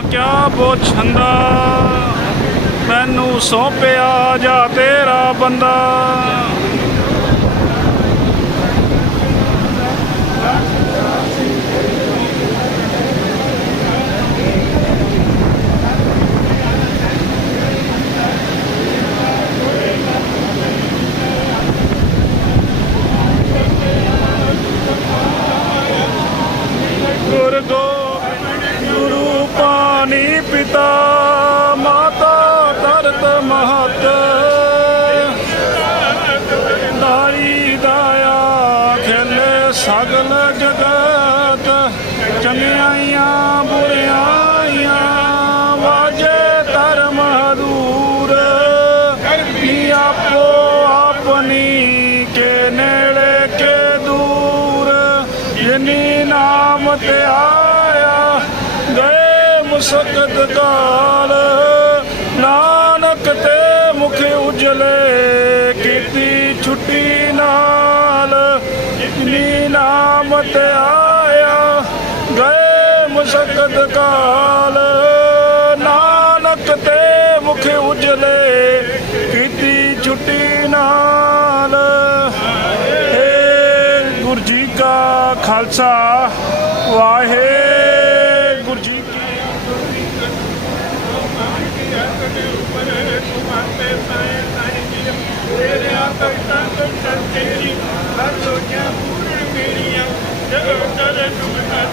ਕਿਆ ਬੋਛੰਦਾ ਮੈਨੂੰ ਸੌਂਪਿਆ ਜਾ ਤੇਰਾ ਬੰਦਾ? ਗਏ ਮੁਸਕਤ ਕਾਲ ਨਾਨਕ ਤੇ ਮੁਖ ਉਜਲੇ, ਕੀਤੀ ਛੁੱਟੀ ਨਾਲ ਜਿਨੀ ਨਾਮ ਤੇ ਆਇਆ, ਗਏ ਮੁਸਕਤ ਕਾਲ ਨਾਨਕ ਤੇ ਮੁਖ ਉਜਲੇ, ਕੀਤੀ ਛੁੱਟੀ ਨਾਲ। ਏ ਗੁਰੂ ਜੀ ਕਾ ਖਾਲਸਾ, ਵਾਹਿਗੁਰੂ ਜੀ ਕੀ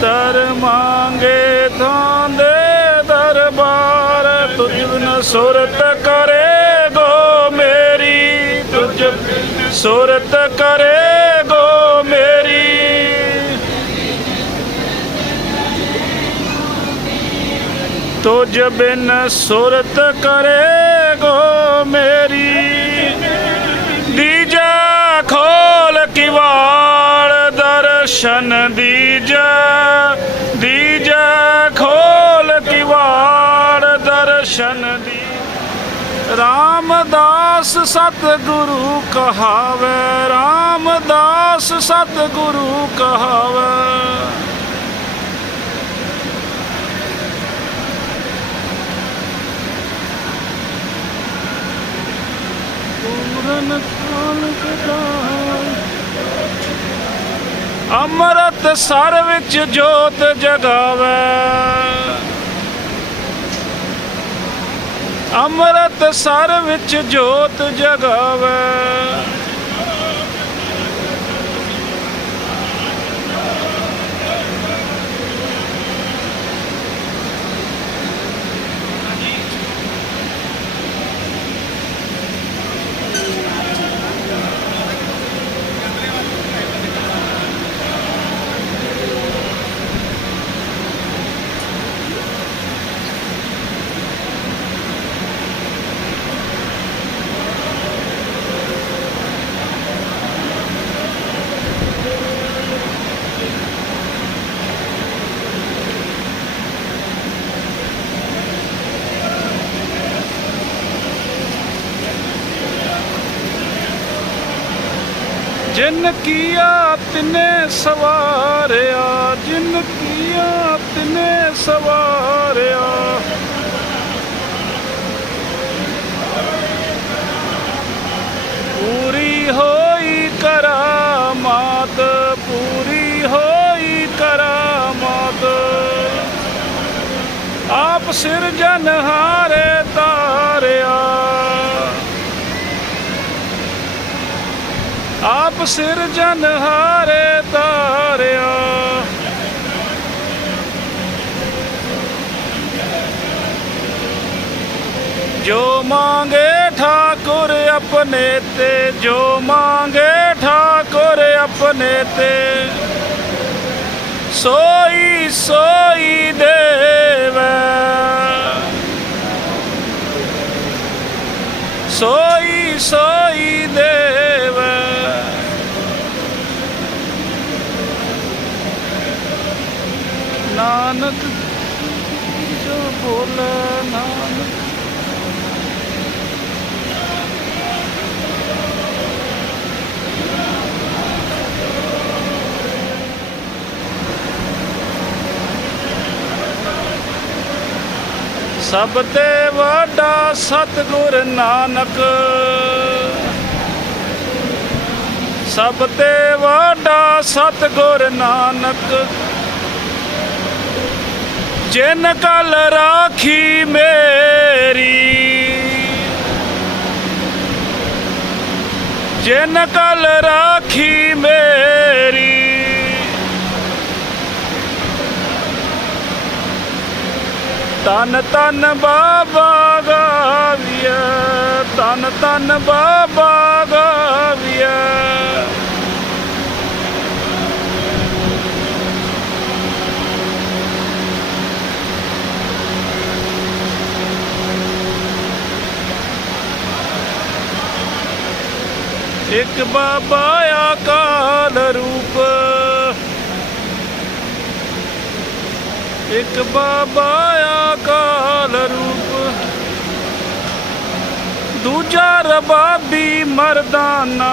ਤਰ ਮੰਗੇ ਤਾਂ ਦੇ ਦਰਬਾਰ, ਤੁਝ ਬਿਨ ਸੁਰਤ ਕਰੇ ਗੋ ਮੇਰੀ। ਤੁਝ ਬਿਨ ਸੁਰਤ ਕਰੇ ਗੋ ਮੇਰੀ। ਤੁਝ ਬਿਨ ਸੁਰਤ ਕਰੇ ਗੋ ਮੇਰੀ। ਰਾਮਦਾਸ ਸਤਿਗੁਰੂ ਕਹਾਵੇ ਰਾਮਦਾਸ ਸਤਿਗੁਰੂ ਕਹਾਵੇ। ਪੂਰਨ ਕਾਲ ਕਦਾਈ ਅੰਮ੍ਰਿਤ ਸਰ ਵਿੱਚ ਜੋਤ ਜਗਾਵੇ। ਅੰਮ੍ਰਿਤਸਰ ਵਿੱਚ ਜੋਤ ਜਗਾਵੇ। ਜਿਨ ਕੀਆ ਤਿਨੇ ਸਵਾਰਿਆ, ਜਿਨ ਕੀਆ ਤਿਨੇ ਸਵਾਰਿਆ। ਪੂਰੀ ਹੋਈ ਕਰਾਮਾਤ, ਪੂਰੀ ਹੋਈ ਕਰਾਮਾਤ। ਆਪ ਸਿਰਜਨਹਾਰੇ ਤਾਰਿਆ ਆਪ ਸਿਰਜਨਹਾਰੇ ਤਾਰਿਆ। ਜੋ ਮੰਗੇ ਠਾਕੁਰ ਆਪਣੇ ਤੇ, ਜੋ ਮੰਗੇ ਠਾਕੁਰ ਆਪਣੇ ਤੇ, ਸੋਈ ਸੋਈ ਦੇਵੈ। ਸੋਈ ਸੋਈ ਦੇ ਨਾਨਕ ਜੋ ਬੋਲੇ ਨਾਨਕ। ਸਭ ਤੇ ਵੱਡਾ ਸਤਿਗੁਰ ਨਾਨਕ। ਸਭ ਤੇ ਵੱਡਾ ਸਤਿਗੁਰ ਨਾਨਕ। ਜਿਨ ਕਲ ਰਾਖੀ ਮੇਰੀ, ਜਿਨ ਕਲ ਰਾਖੀ ਮੇਰੀ, ਤਨ ਤਨ ਬਾਬਾ ਗਾਵੀਆ ਤਨ ਤਨ ਬਾਬਾ ਗਾਵੀਆ ਇੱਕ ਬਾਬਾ ਆਕਾਲ ਰੂਪ। ਇੱਕ ਬਾਬਾ ਆਕਾਲ ਰੂਪ। ਦੂਜਾ ਰਬਾਬੀ ਮਰਦਾਨਾ।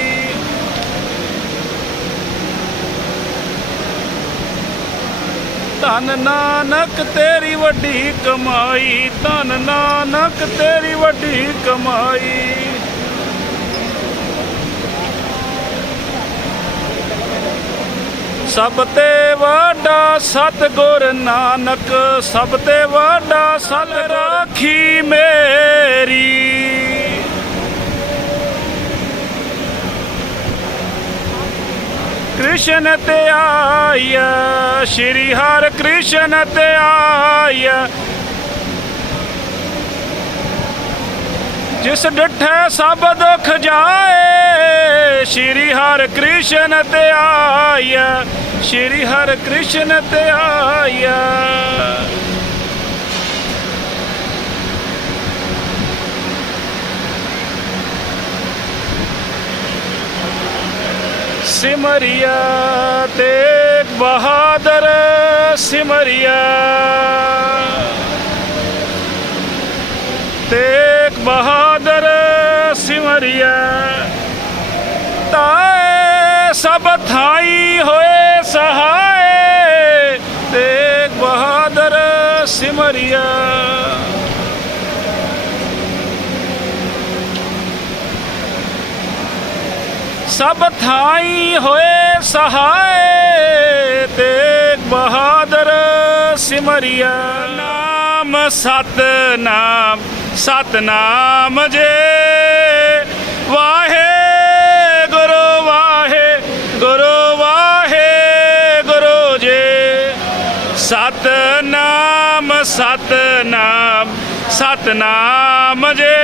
ਧਨ ਨਾਨਕ ਤੇਰੀ ਵੱਡੀ ਕਮਾਈ, ਧਨ ਨਾਨਕ ਤੇਰੀ ਵੱਡੀ ਕਮਾਈ। ਸਭ ਤੇ ਵੱਡਾ ਸਤਿਗੁਰ ਨਾਨਕ, ਸਭ ਤੇ ਵੱਡਾ ਸਤ ਰਾਖੀ ਮੇਰੀ। ਕ੍ਰਿਸ਼ਨ ਤੇ ਆਇਆ, ਸ਼੍ਰੀ ਹਰਿ ਕ੍ਰਿਸ਼ਨ ਤੇ ਆਇਆ। ਜਿਸ ਡਿਠੇ ਸਭ ਦੁੱਖ ਜਾਏ, ਸ਼੍ਰੀ ਹਰਿ ਕ੍ਰਿਸ਼ਨ ਤੇ ਆਇਆ, ਸ਼੍ਰੀ ਹਰਿ ਕ੍ਰਿਸ਼ਨ ਤੇ ਆਇਆ। ਸਿਮਰਿਆ ਤੇਗ ਬਹਾਦਰ ਸਿਮਰਿਆ। ਤੇਗ ਬਹਾਦਰ ਸਿਮਰਿਆ। ਤਾਏ ਸਭ ਥਾਈ ਹੋਏ ਸਹਾ ਤੇਗ ਬਹਾਦਰ ਸਿਮਰਿਆ ਸਭ ਥਾਈ ਹੋਏ ਸਹਾਏ ਤੇਗ ਬਹਾਦਰ ਸਿਮਰਿਆ। ਨਾਮ ਸਤ ਨਾਮ ਸਤ ਨਾਮ ਜੇ। ਵਾਹੇ ਗੁਰੂ ਵਾਹੇ ਗੁਰੂ ਵਾਹੇ ਗੁਰੂ ਜੇ। ਸਤ ਨਾਮ ਸਤ ਨਾਮ ਸਤ ਨਾਮ ਜੇ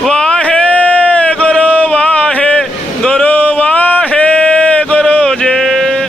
ਵਾਹੇ ਗੁਰੂ ਵਾਹੇ ਗੁਰੂ ਵਾਹੇ ਗੁਰੂ ਜੇ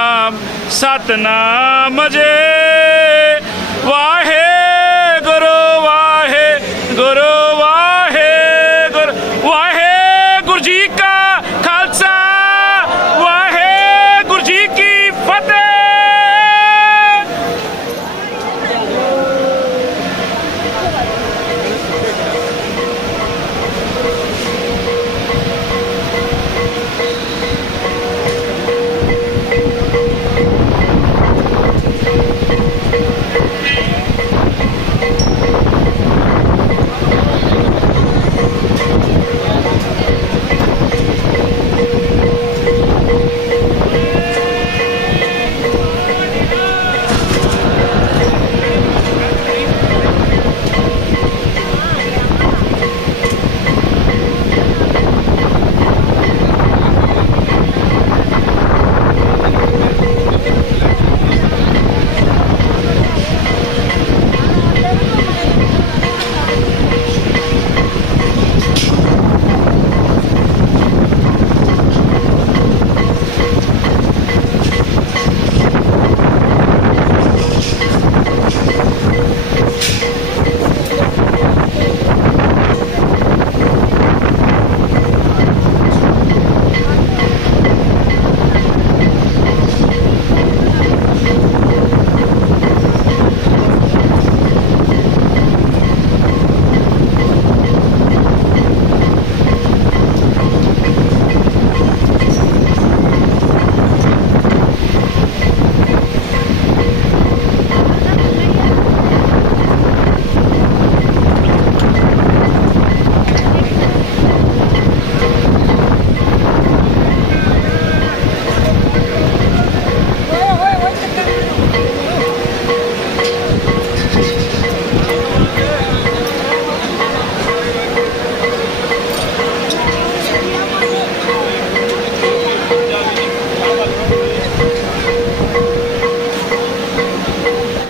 ਸਤਨਾਮ ਜੇ।